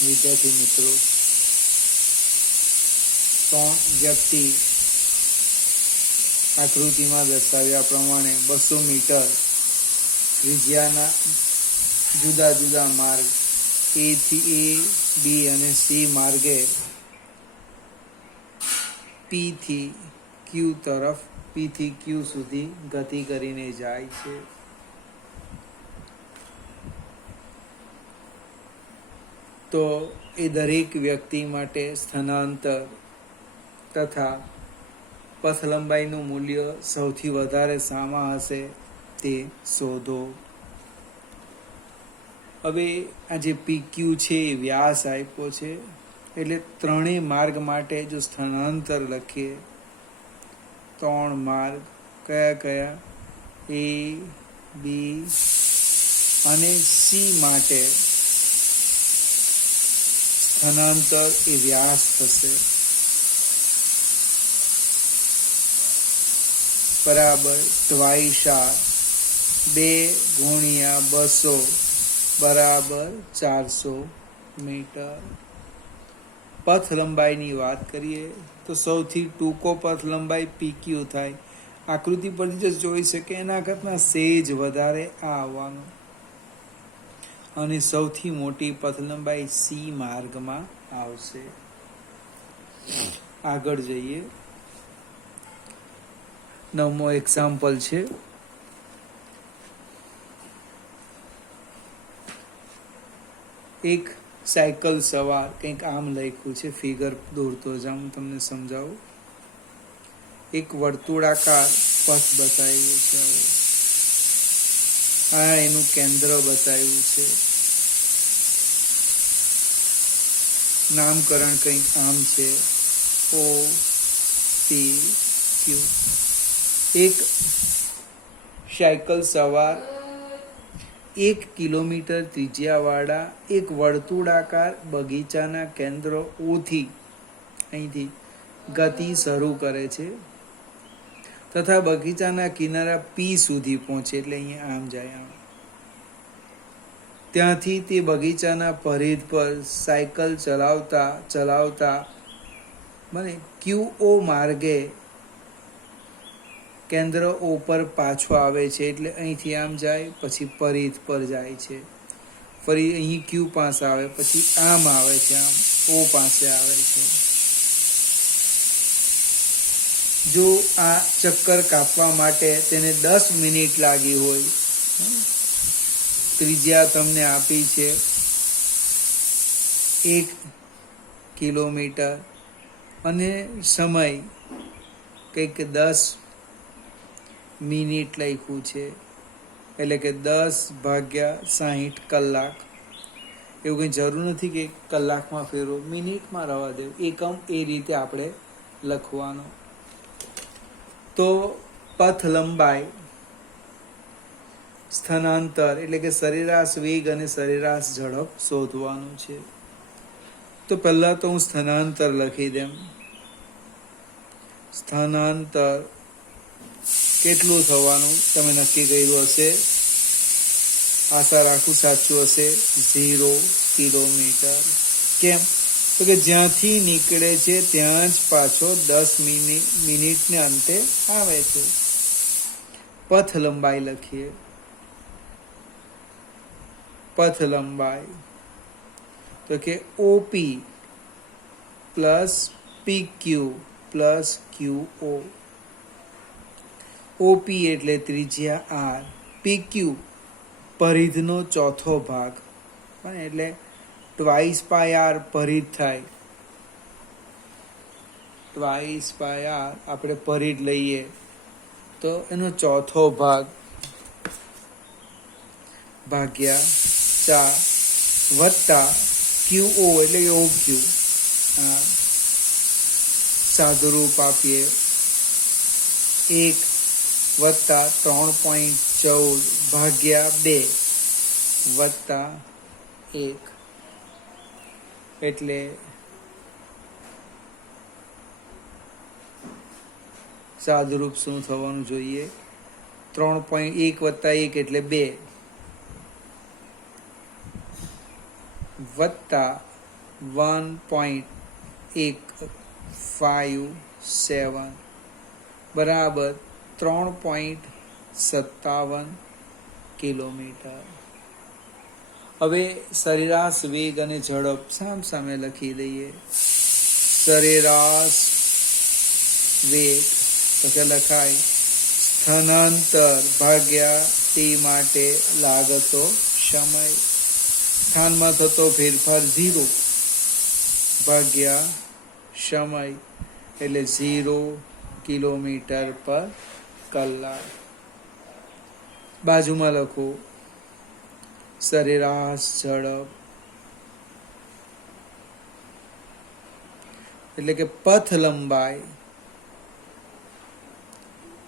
વિદ્યાર્થી મિત્રો, 3 વ્યક્તિ આકૃતિમાં દર્શાવ્યા પ્રમાણે 200 મીટર ત્રિજ્યાના જુદા જુદા માર્ગ A થી A, B અને C માર્ગે P થી Q તરફ, P થી Q સુધી ગતિ કરીને જાય છે. તો એ દરેક વ્યક્તિ માટે સ્થાનાંતર તથા પથ લંબાઈનું મૂલ્ય સૌથી વધારે શામાં હશે તે શોધો. હવે આ જે PQ છે એ વ્યાસ આપ્યો છે, એટલે ત્રણેય માર્ગ માટે જો સ્થાનાંતર લખીએ, 3 માર્ગ કયા કયા, A, B અને C માટે સ્થાનાંતર એ વ્યાસ થશે, બરાબર twice r, 2 ગુણ્યા 200 બરાબર 400 મીટર. પથ લંબાઈની વાત કરીએ તો સૌથી ટૂંકો પથ લંબાઈ PQ થાય. આકૃતિ પરથી જ જોઈ શકે એના કરતાં સેજ વધારે આ આવવાનું. અને સૌથી મોટી પથ લંબાઈ C માર્ગમાં આવશે. આગળ જઈએ. 9મો એક્ઝામ્પલ છે. એક સાયકલ સવાર, કંઈક આમ લખ્યું છે, ફિગર દોરતો જાઉં તમને સમજાવું. એક વર્તુળાકાર પથ બતાવ્યો છે. આ એનું કેન્દ્ર બતાવ્યું છે. નામકરણ કંઈક આમ છે, O, P, Q. એક સાયકલ સવાર 1 કિલોમીટર ત્રિજ્યાવાળા એક વર્તુળાકાર બગીચાના કેન્દ્ર O થી અહીંથી ગતિ શરૂ કરે છે તથા બગીચાના કિનારા P સુધી પહોંચે, એટલે અહીંયા આમ જાય. ત્યાંથી તે બગીચાના પરિધ પર સાયકલ ચલાવતા મને QO માર્ગે કેન્દ્ર O પર પાછો આવે છે, એટલે અહીંથી આમ જાય, પછી પરિધ પર જાય છે, ફરી અહીં Q પાસે આવે, પછી આમ આવે છે, આમ O પાસે આવે છે. જો આ ચક્કર કાપવા માટે તેને 10 મિનિટ લાગી હોય, ત્રિજ્યા તમને આપી છે 1 કિલોમીટર અને સમય કંઈક 10 મિનિટ લખ્યું છે, એટલે કે 10/60 કલાક. એવું કંઈ જરૂર નથી કે કલાકમાં ફેરવો, મિનિટમાં રહેવા દેવું, એકમ એ રીતે આપણે લખવાનો. તો પથ લંબાઈ, સ્થાનાંતર એટલે કે સરેરાશ વેગ અને સરેરાશ ઝડપ શોધવાનું છે. તો પહેલા તો હું સ્થાનાંતર લખી દેમ. સ્થાનાંતર કેટલું થવાનું તમે નક્કી કર્યું હશે, આશા રાખું સાચું હશે, 0 કિલોમીટર. કેમ? તો કે જ્યાંથી નીકળે છે ત્યાં જ પાછો 10 મિનિટને અંતે આવે છે. પથ લંબાઈ લખીએ. પથ લંબાઈ તો કે OP plus PQ plus QO. OP એટલે ત્રિજ્યા R, PQ પરિધનો ચોથો ભાગ, એટલે twice pi r પરિધ થાય. twice pi r આપણે પરિધ લઈએ તો એનો ચોથો ભાગ ભાગ્યા 4 વત્તા QO એટલે OQ. સાદુરૂપ આપીએ, 1 વત્તા 3.14 ભાગ્યા 2 વત્તા 1, એટલે સાદુરૂપ શું થવાનું જોઈએ? 3.1 વત્તા 1 એટલે 2 વત્તા 1.157 બરાબર 3.57 કિલોમીટર. હવે સરેરાશ વેગ અને ઝડપ સામે લખી દઈએ. સરેરાશ વેગ તો લખાય સ્થાનાંતર ભાગ્યા તે માટે લાગતો સમય. સ્થાનમાં થતો ફેરફાર 0 ભાગ્યા સમય એટલે 0 કિલોમીટર પર કલાક. બાજુમાં લખો સરેરાશ ઝડપ એટલે કે પથ લંબાઈ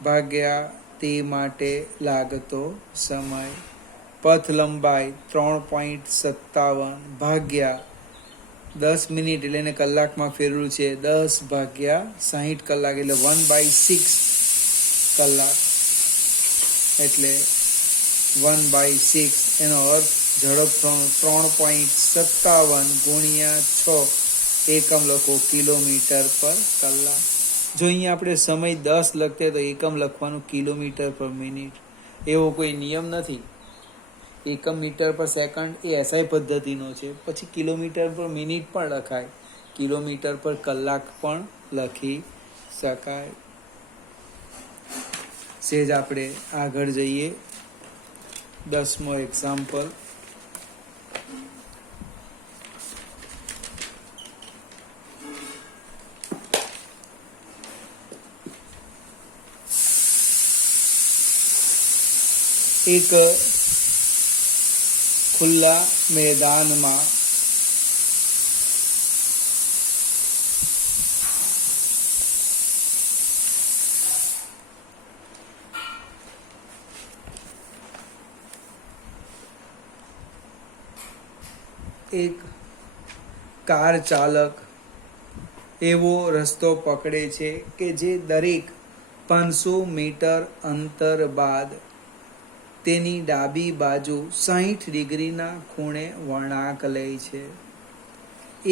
ભાગ્યા તે માટે લાગતો સમય. પથ લંબાઈ 3.57 ભાગ્યા 10 મિનિટ એટલે એને કલાકમાં ફેરવું છે 10 ભાગ્યા 60 કલાક એટલે 1/6 કલાક એટલે 1/6 એનો અર્થ ઝડપ 3.57 ગુણ્યા 6 એકમ લખો કિલોમીટર પર કલાક. જો અહીંયા આપણે સમય 10 લખતે તો એકમ લખવાનું કિલોમીટર પર મિનિટ. એવો કોઈ નિયમ નથી. એકમ મીટર પર સેકન્ડ એ એસઆઈ પદ્ધતિનો છે. પછી કિલોમીટર પર મિનિટ પણ લખાય, કિલોમીટર પર કલાક પણ લખી શકાય. સેજ આપણે આગળ જઈએ. 10મો એક્ઝામ્પલ. એક ખુલ્લા મેદાનમાં એક કાર ચાલક એવો રસ્તો પકડે છે કે જે દરેક 500 મીટર અંતર બાદ તેની ડાબી બાજુ 60 ડિગ્રીના ખૂણે વળાંક લે છે.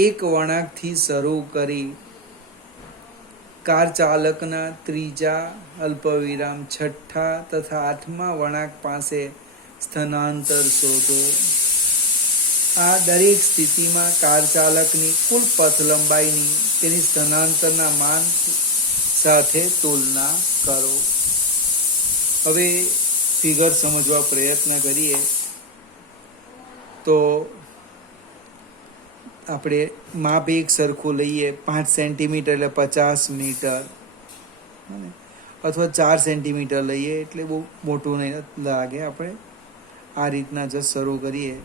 એક વળાંકથી શરૂ કરી કાર ચાલકના ત્રીજા અલ્પવિરામ છઠ્ઠા તથા 8મા વળાંક પાસે સ્થાનાંતર શોધો. આ દરેક સ્થિતિમાં કાર ચાલકની કુલ પથ લંબાઈની તેની સ્થાનાંતરના માન સાથે તુલના કરો. હવે ફિગર સમજવા પ્રયત્ન કરીએ તો આપણે માપ એક સરખું લઈએ. 5 સેન્ટીમીટર એટલે 50 મીટર અથવા 4 સેન્ટીમીટર લઈએ એટલે બહુ મોટું નહીં લાગે. આપણે આ રીતના જ શરૂ કરીએ.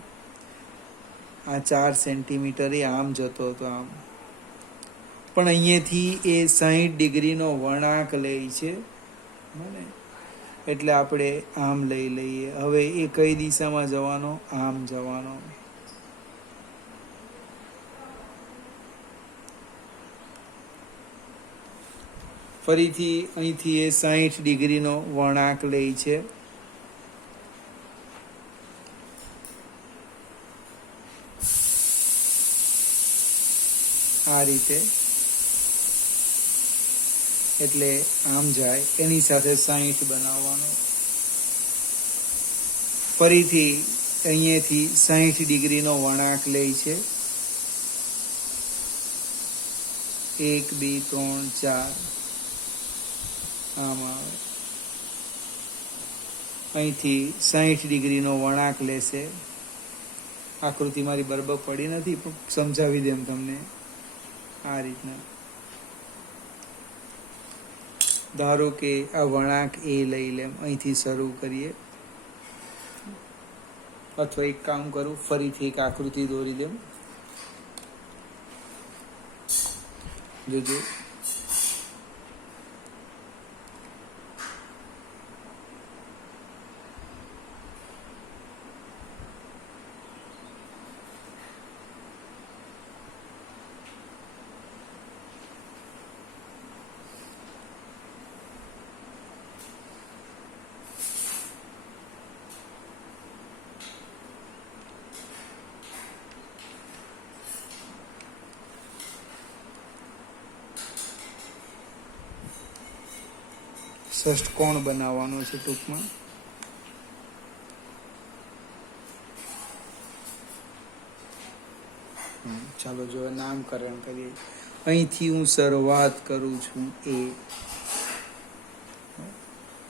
આ 4 સેન્ટીમીટર એ આમ જતો હતો આમ, પણ અહીંયાથી એ 60 ડિગ્રીનો વળાંક લે છે એટલે આપણે આમ લઈ લઈએ. હવે એ કઈ દિશામાં જવાનો? આમ જવાનો. ફરીથી અહીંથી એ 60 ડિગ્રીનો વળાંક લે છે. આ રીતે એટલે આમ જાય, એની સાથે 60 બનાવવાનો. ફરીથી અહીંયાથી 60 ડિગ્રીનો વળાંક લે છે. 1 2 3 4 આમ આવે. અહીંથી 60 ડિગ્રીનો વળાંક લેશે. આકૃતિ મારી બરાબર પડી નથી પણ સમજાવી દેમ તમને. આ રીતના ધારો કે આ વળાંક એ લઈ લેમ, અહીંથી શરૂ કરીએ. અથવા એક કામ કરું, ફરીથી એક આકૃતિ દોરી દેમ. જોજો ષષ્ઠકોણ બનાવવાનો છે ટૂંકમાં. ચાલો જો નામકરણ કરીએ. અહીંથી હું શરૂઆત કરું છું. એ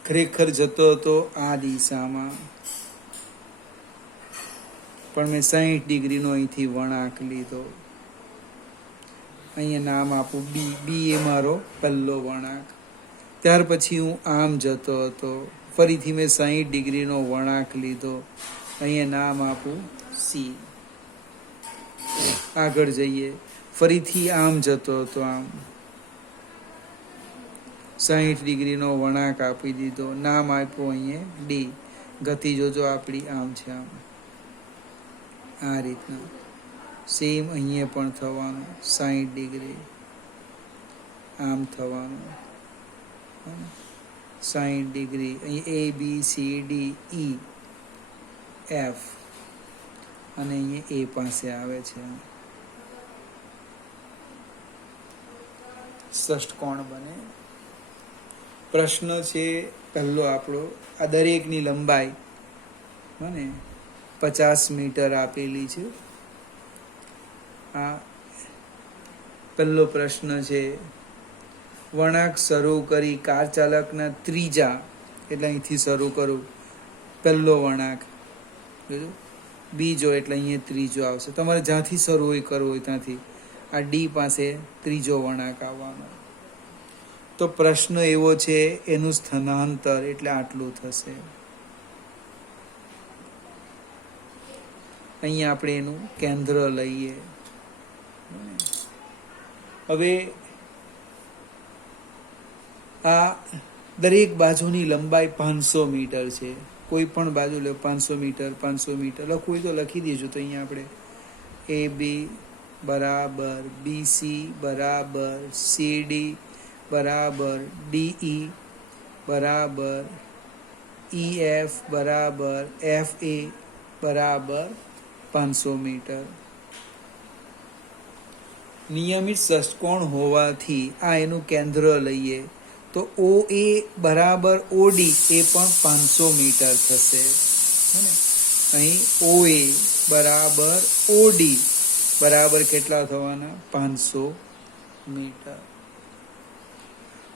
ખરેખર જતો હતો આ દિશામાં, પણ મેં 60 ડિગ્રીનો અહીંથી વળાંક લીધો. અહીંયા નામ આપું બી. બી એ મારો પહેલો વળાંક. ત્યાર પછી હું આમ જતો હતો, ફરીથી મેં 60 ડિગ્રીનો વળાંક લીધો. અહીંયા નામ આપું સી. આગળ જઈએ, ફરીથી આમ જતો હતો, આમ 60 ડિગ્રીનો વળાંક આપી દીધો. નામ આપ્યો અહીંયા ડી. ગતિ જોજો આપણી આમ છે, આમ આ રીતના. સેમ અહીંયા પણ થવાનું 60 ડિગ્રી, આમ થવાનું 60 ડિગ્રી. અહીં A B C D E F, અને અહીંયા એ પાસે આવે છે. ષષ્ઠકોણ બને. પ્રશ્ન છે પહેલો આપણો, આ દરેકની લંબાઈ મને 50 મીટર આપેલી છે. આ પહેલો પ્રશ્ન છે. વળાંક શરૂ કરી કાર ચાલકના ત્રીજા, એટલે અહીંથી શરૂ કરું, પહેલો વળાંક બીજો, એટલે અહીંયા ત્રીજો આવશે. તમારે જ્યાંથી શરૂ હોય કરવું હોય ત્યાંથી. આ ડી પાસે ત્રીજો વળાંક આવવાનો. તો પ્રશ્ન એવો છે, એનું સ્થાનાંતર એટલે આટલું થશે. અહીંયા આપણે એનું કેન્દ્ર લઈએ. હવે આ દરેક બાજુની લંબાઈ 500 મીટર છે. કોઈ પણ બાજુ લો 500 મીટર, 500 મીટર લખવું હોય તો લખી દેજો. તો અહીંયા આપણે એ બી બરાબર BC બરાબર CD બરાબર DE બરાબર EF બરાબર FA બરાબર 500 મીટર. નિયમિત ષષ્ઠકોણ હોવાથી આ એનું કેન્દ્ર લઈએ તો OA બરાબર OD એ પણ 500 મીટર થશે. અહીં OA બરાબર OD બરાબર કેટલા થવાના? 500 મીટર.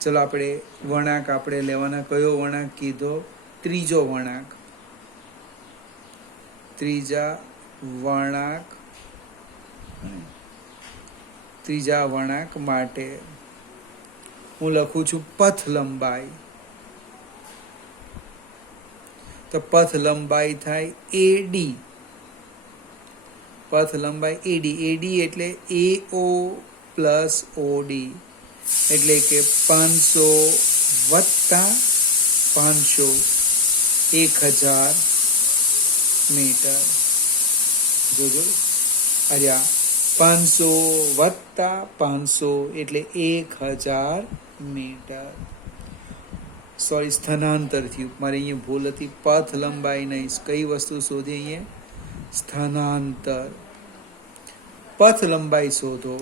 ચલો આપણે વળાંક આપણે લેવાના. કયો વળાંક કીધો? ત્રીજો વળાંક. ત્રીજા વળાંક માટે હું લખું છું પથ લંબાઈ. તો પથ લંબાઈ થાય AD. પથ લંબાઈ AD. AD એટલે AO પ્લસ OD, એટલે કે 500 વત્તા 500, 1000 મીટર. જોજો, અરે 500 વત્તા 500 એટલે 1000 મીટર. સોરી, સ્થાનાંતર થયું. મારે અહીંયા ભૂલ હતી. પથ લંબાઈ નહીં. કઈ વસ્તુ શોધી? અહીંયા સ્થાનાંતર. પથ લંબાઈ શોધો.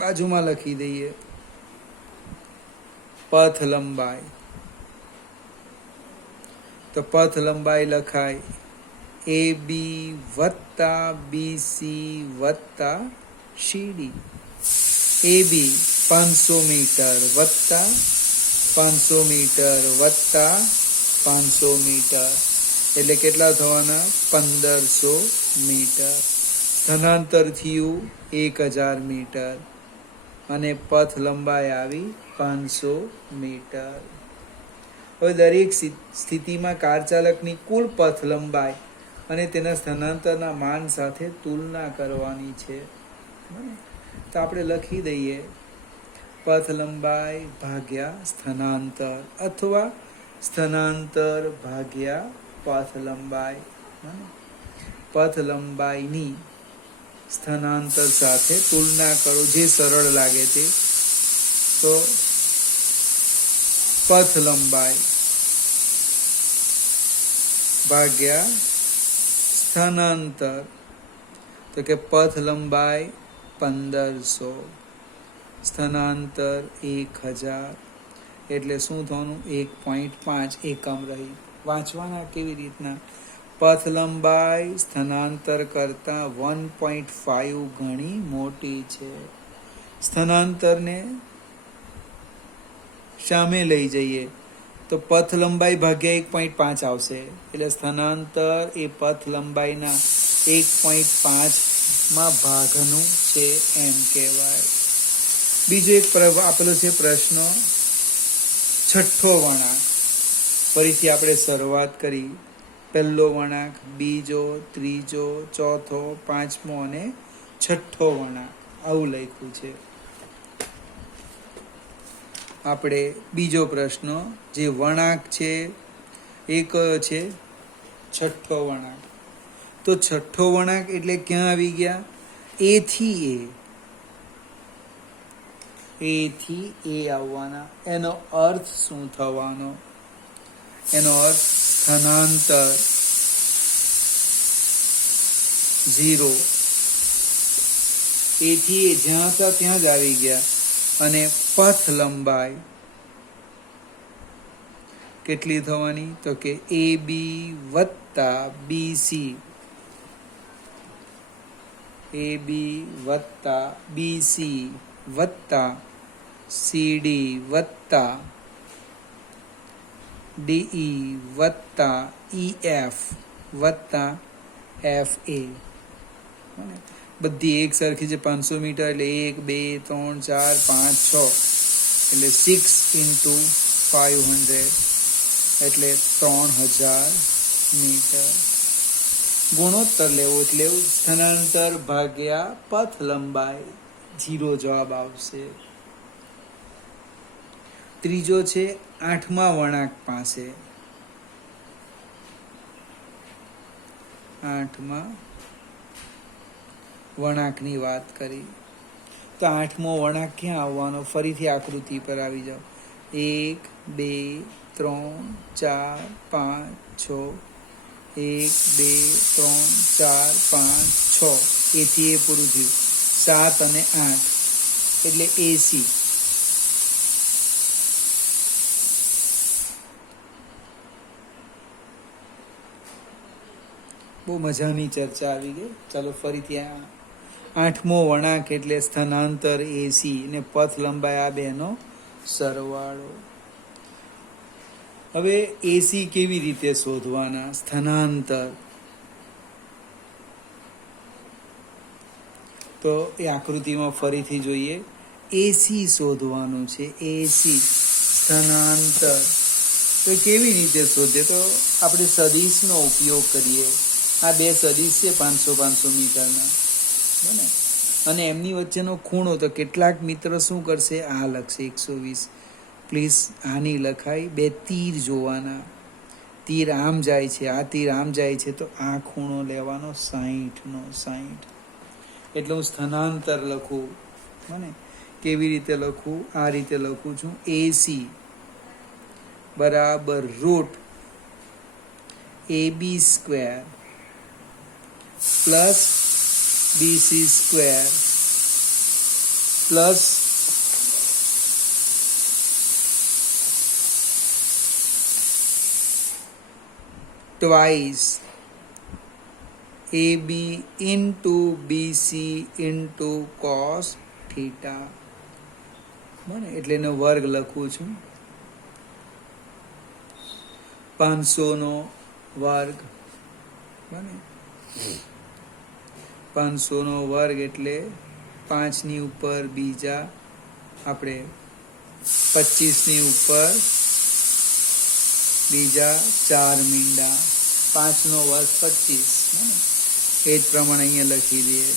બાજુમાં લખી દઈએ પથ લંબાઈ. તો પથ લંબાઈ લખાય AB વત્તા BC વત્તા CD. AB 500 મીટર વત્તા 500 મીટર વત્તા 500 મીટર, એટલે કેટલા થવાના? 1500 મીટર. સ્થાનાંતર થયું 1000 મીટર અને પથ લંબાઈ આવી 500 મીટર. હવે દરેક સ્થિતિમાં કાર ચાલકની કુલ પથ લંબાઈ અને તેના સ્થાનાંતરના માન સાથે તુલના કરવાની છે. તો આપણે લખી દઈએ પથ લંબાઈ ભાગ્યા સ્થાનાંતર, અથવા સ્થાનાંતર ભાગ્યા પથ લંબાઈ. પથ લંબાઈની સ્થાનાંતર સાથે તુલના કરો, જે સરળ લાગે તે. તો પથ લંબાઈ ભાગ્યા સ્થાનાંતર, તો કે પથ લંબાઈ 1500, સ્થાનાંતર 1000, એટલે શું થવાનું 1.5 એકમ રહી. વાંચવાના કેવી રીતના? પથ લંબાઈ સ્થાનાંતર કરતાં 1.5 ગણી મોટી છે. સ્થાનાંતરને સામે લઈ જઈએ તો પથ લંબાઈ ભાગ્યા 1.5 આવશે, એટલે સ્થાનાંતર એ પથ લંબાઈના 1.5 ભાગનું છે એમ કહેવાય. બીજો એક આપેલો છે પ્રશ્ન, છઠ્ઠો વળાંક. ફરીથી આપણે શરૂઆત કરી. પહેલો વળાંક, બીજો, ત્રીજો, ચોથો, પાંચમો અને છઠ્ઠો વળાંક, આવું લખ્યું છે. આપણે બીજો પ્રશ્ન, જે વળાંક છે એ કયો છે? છઠ્ઠો વળાંક. તો છઠ્ઠો વળાંક એટલે ક્યાં આવી ગયા? એ થી એ આવવાના. એનો અર્થ શું થવાનો? એનો અર્થ સ્થાનાંતર 0. એ થી એ જ્યાં હતા ત્યાં જ આવી ગયા. અને પથ લંબાઈ કેટલી થવાની? તો કે AB વત્તા BC, AB વત્તા BC વત્તા CD વત્તા DE વત્તા EF વત્તા FA. બધી એક સરખી છે. 500 મીટર એટલે 1, 2, 3, 4, 5, 6 એટલે 6 × 500 એટલે 3000 મીટર. ગુણોત્તર લેવો એટલે સ્થાનાંતર ભાગ્યા પથ લંબાઈ, 0 જવાબ આવશે. ત્રીજો છે 8મા વળાંક પાસે. 8મા વળાંકની વાત કરી તો 8મો વળાંક ક્યાં આવવાનો? ફરીથી આકૃતિ પર આવી જાઓ. 1, 2, 3, 4, 5, 6. 1, 2, 3, 4, 5, 6. એથી એ પૂરું થયું. 7 અને 8 એટલે AC. બહુ મજાની ચર્ચા આવી ગઈ. ચાલો ફરીથી 8મો વળાંક એટલે સ્થાનાંતર AC ને પથ લંબાઈ, આ બેનો સરવાળો. હવે AC કેવી રીતે શોધવાના? સ્થાનાંતર તો એ આકૃતિમાં ફરીથી જોઈએ. AC શોધવાનું છે. AC સ્થાનાંતર તો કેવી રીતે શોધે? તો આપણે સદિશનો ઉપયોગ કરીએ. આ બે સદિશ છે 500 મીટરના, બને, અને એમની વચ્ચેનો ખૂણો તો કેટલાક મિત્ર શું કરશે? આ લખશે 120. પ્લીઝ આની લખાય. બે તીર જોવાના. તીર આમ જાય છે, આ તીર આમ જાય છે, તો આ ખૂણો લેવાનો 60નો. 60 એટલે હું સ્થાનાંતર લખું. બને કેવી રીતે લખું? આ રીતે લખું છું. AC બરાબર √AB² plus BC² plus twice AB into BC into cos theta. બને એટલે એનો વર્ગ લખું છું. 500નો વર્ગ. બને 500નો વર્ગ એટલે 5ની ઉપર બીજા, આપણે 25ની ઉપર બીજા 4 મીંડા. 5નો વર્ગ 25. એ જ પ્રમાણે અહીંયા લખી દઈએ.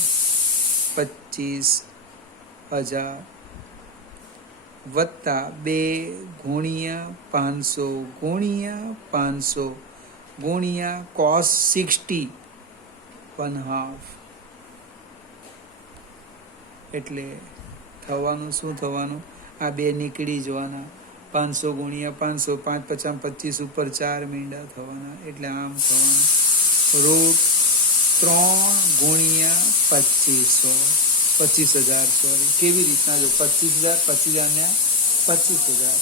25,000 વત્તા 2 ગુણ્યા 500 ગુણ્યા 500 ગુણ્યા cos 60 1/2 એટલે થવાનું શું થવાનું? આ બે નીકળી જવાના. 500 ગુણ્યા 500, 5 × 5 = 25 ઉપર 4 મીંડા થવાના. એટલે આમ થવાનું √3 ગુણ્યા 25,000 સોરી. કેવી રીતના? જો 25,000 25,000 ને 25,000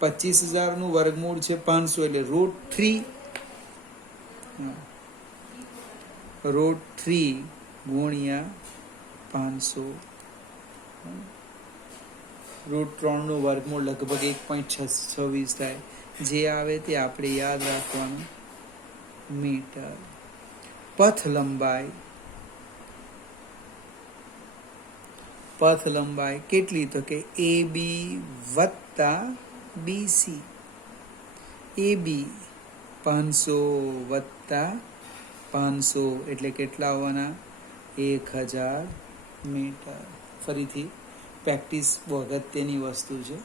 25,000 વર્ગમૂળ છે 500 એટલે √3 √3 ગુણ્યા 500 √3 વર્ગમૂળ લગભગ 1.26 થાય. જે આવે તે આપણે યાદ રાખવાનું મીટર. પથ લંબાઈ કેટલી? તો કે AB વત્તા BC. AB 500 વત્તા 500 એટલે કેટલા આવવાના? 1000 મીટર. ફરીથી પ્રેક્ટિસ બહુ અગત્યની વસ્તુ છે.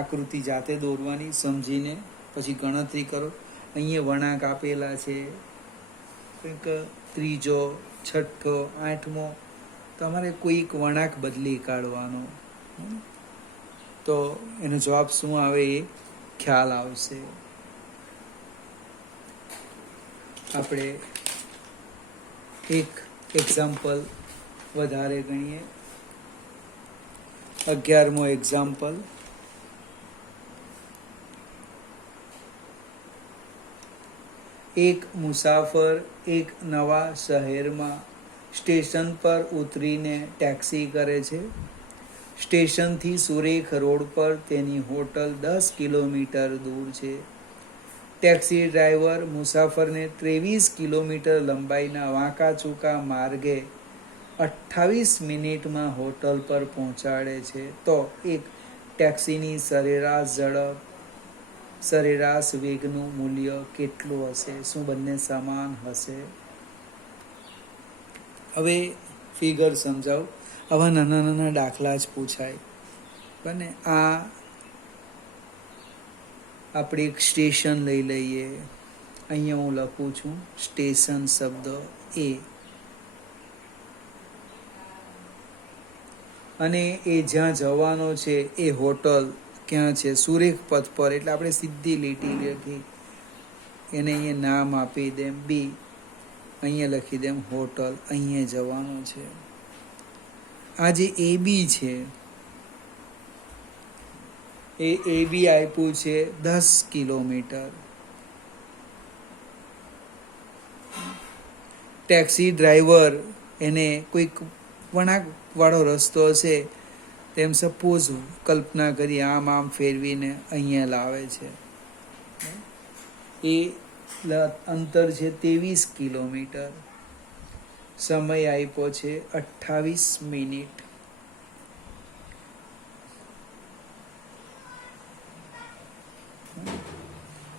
આકૃતિ જાતે દોરવાની, સમજીને પછી ગણતરી કરો. અહીંયા વળાંક આપેલા છે, કંઈક ત્રીજો, છઠ્ઠો, આઠમો, તમારે કોઈક વળાંક બદલી કાઢવાનો, તો એનો જવાબ શું આવે એ ખ્યાલ આવશે. આપણે એક એક્ઝામ્પલ વધારે ગણીએ. 11મો એક્ઝામ્પલ. એક મુસાફર એક નવા શહેરમાં સ્ટેશન પર ઉતરીને ટેક્સી કરે છે. સ્ટેશનથી સુરેખ રોડ પર તેની હોટલ 10 કિલોમીટર દૂર છે. ટેક્સી ડ્રાઈવર મુસાફરને 23 કિલોમીટર લંબાઈના વાંકા ચૂકા માર્ગે 28 મિનિટમાં હોટલ પર પહોંચાડે છે. તો એક ટેક્સીની સરેરાશ વેગનું મૂલ્ય કેટલું હશે? શું બંને સમાન હશે? હવે ફિગર સમજાવું. આવા નાના નાના દાખલા જ પૂછાય. બને આ આપણે એક સ્ટેશન લઈ લઈએ. અહીંયા હું લખું છું સ્ટેશન શબ્દ એ, અને એ જ્યાં જવાનો છે એ હોટલ ક્યાં છે? સુરેખ પથ પર. એટલે આપણે સીધી લીટી લખી, એને અહીંયા નામ આપી દેમ બી, અહીંયા લખી દેમ હોટલ. અહીંયા જવાનો છે. આ જે AB છે એ AB આપ્યું છે 10 કિલોમીટર. ટેક્સી ડ્રાઈવર એને કોઈક વળાંક વાળો રસ્તો હશે તેમ સપોઝ કલ્પના કરી આમ ફેરવીને અહીંયા લાવે છે. એ અંતર છે 23 કિલોમીટર. સમય આપ્યો છે 28 મિનિટ.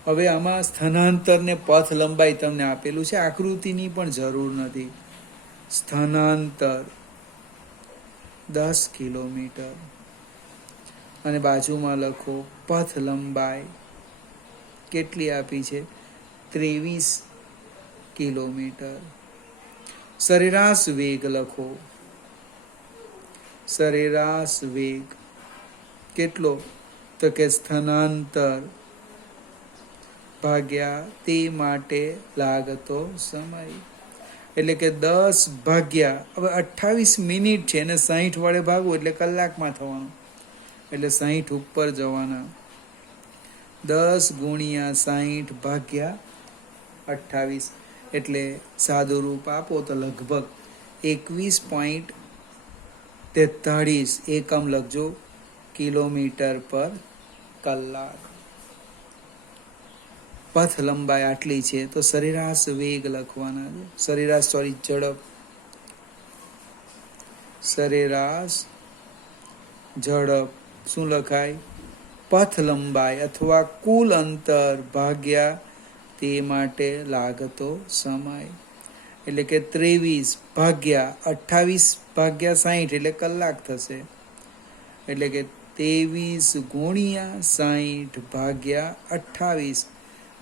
હવે આમાં સ્થાનાંતર ને પથ લંબાઈ તમને આપેલું છે. આકૃતિની પણ જરૂર નથી. સ્થાનાંતર 10 કિલોમીટર અને બાજુમાં લખો પથ લંબાઈ કેટલી આપી છે? 23 કિલોમીટર. સરેરાશ વેગ લખો. સરેરાશ વેગ કેટલો? તો કે સ્થાનાંતર ભાગ્યા તે માટે લાગતો સમય. એટલે કે 10 ભાગ્યા, હવે 28 મિનિટ છે અને 60 વડે ભાગવું એટલે કલાકમાં થવાનું, એટલે 60 ઉપર જવાના. 10 ગુણ્યા 60 ભાગ્યા 28 એટલે સાદું રૂપ આપો તો લગભગ 21.43 એકમ લખજો કિલોમીટર પર કલાક. પથ લંબાઈ આટલી છે તો સરેરાશ વેગ લખવાના છે. ઝડપ. સરેરાશ ઝડપ શું લખાય? પથ લંબાઈ અથવા કુલ અંતર ભાગ્યા તે માટે લાગતો સમય. એટલે કે 23 ભાગ્યા 28 ભાગ્યા 60 એટલે કલાક થશે. એટલે કે 23 ગુણ્યા 60 ભાગ્યા 28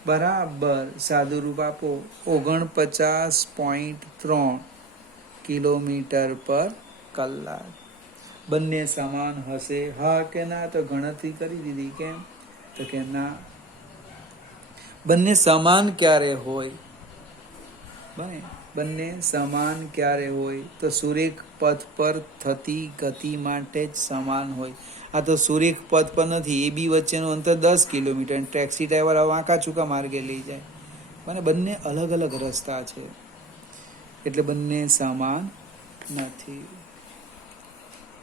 બરાબર સાદું રૂપ આપો 49.3 કિલોમીટર પર કલાક. બંને સમાન હશે? હા કે ના? તો ગણતરી કરી દીધી. કેમ? તો કે ના, બંને સમાન ક્યારે હોય? બને બંને સમાન ક્યારે હોય? તો સુરેખ પથ પર થતી ગતિ માટે જ સમાન હોય. આ તો સુરેખ પથ પર નથી, એ બી વચ્ચેનું અંતર 10 કિલોમીટર, ટેક્સી ડ્રાઈવર વાંકા ચૂકા માર્ગે લઈ જાય, અને બંને અલગ અલગ રસ્તા છે, એટલે બંને સમાન નથી.